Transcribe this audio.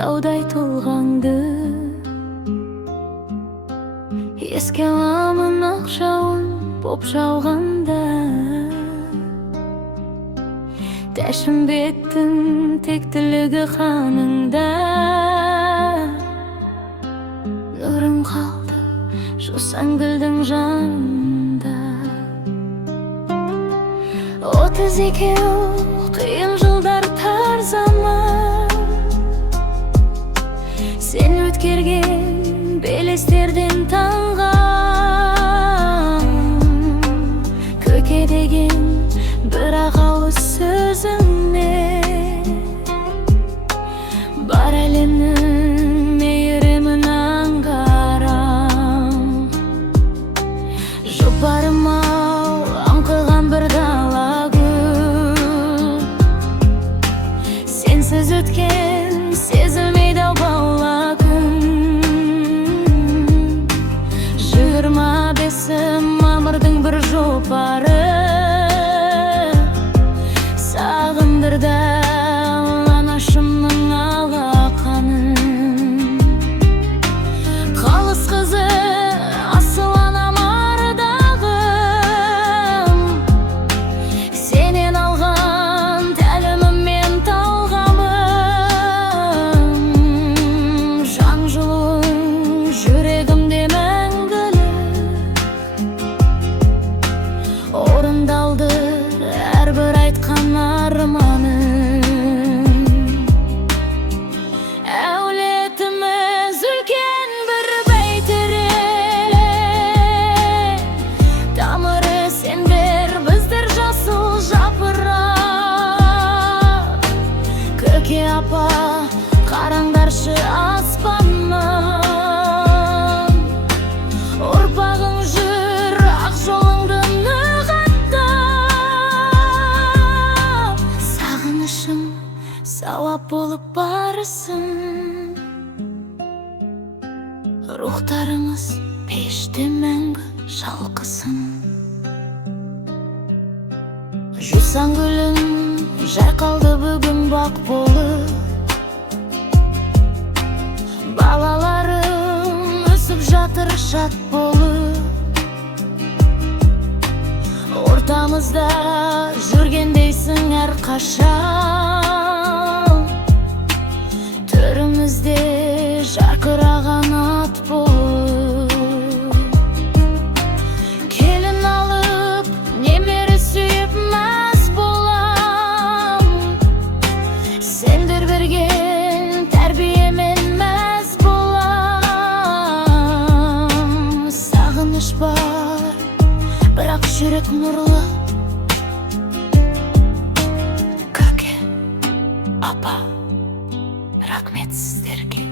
таудай толғанды. Еске аламын ақ жауын боп жауғанда, Тәшінбектің тектілігі қаныңда. Нұрым қалды жусаң гүлдің жанында. 32 қиын жылдар тар заман, сен өткерген белестерден танған. Көке деген бір-ақ ауыз сөзіңе бар әлемнің мейірімін аңғарам. Жұпарым-ау аңқыған бір дала гүл, сенсіз өткен сезілмейді-ау бала күн. 25 мамырдың бір жұпары сағындырды анашымның алақанын. Қалыс қызы асыл анам ардағым, сенен алған тәлімім мен талғамым. Жан жылуың жүрегімде мәңгілік, орындалды әрбір айтқан арманым. Әулетіміз үлкен бір бәйтерек, тамыры сендер біздер жасыл жапырақ. Көке апа қараңдаршы аспаннан, ұрпағың жүр ақ жолыңды нығаттап. Сағынышым сауап болып барсын, рухтарымыз пеште мәңгі шалқысын. Жусан гүлің жайқалды бүгін бақ болып, балаларым өсіп жатыр шат болып. Ортамызда жүргендейсің әрқашан, төрімізде жарқыраған ат болып. Келін алып немере сүйіп мәз болам, сендер берген тәрбиемен мәз болам. Сағыныш бар бірақ жүрек нұрлы. Көке, апа, рахмет сіздерге.